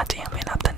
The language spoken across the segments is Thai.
อาจจ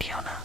เล็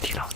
踢到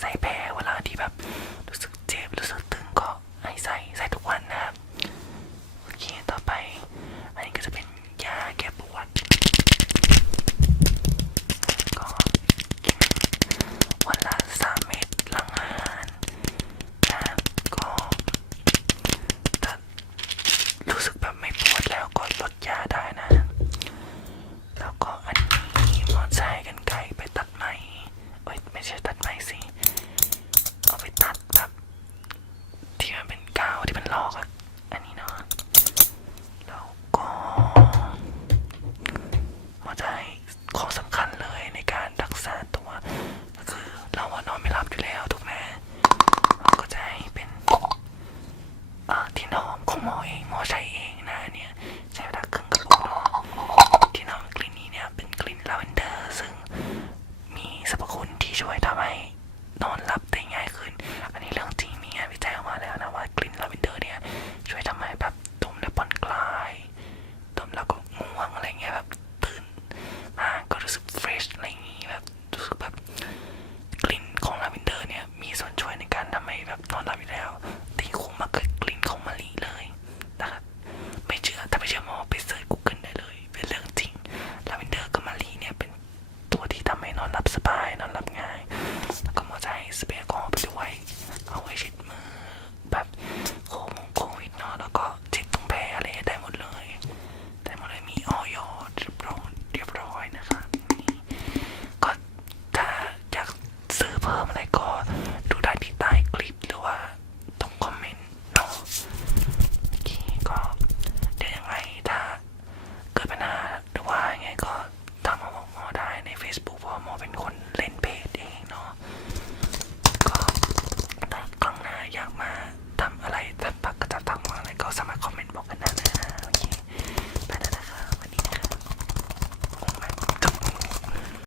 ใส่แผลเวลาที่แบบรู้สึกเจ็บรู้สึก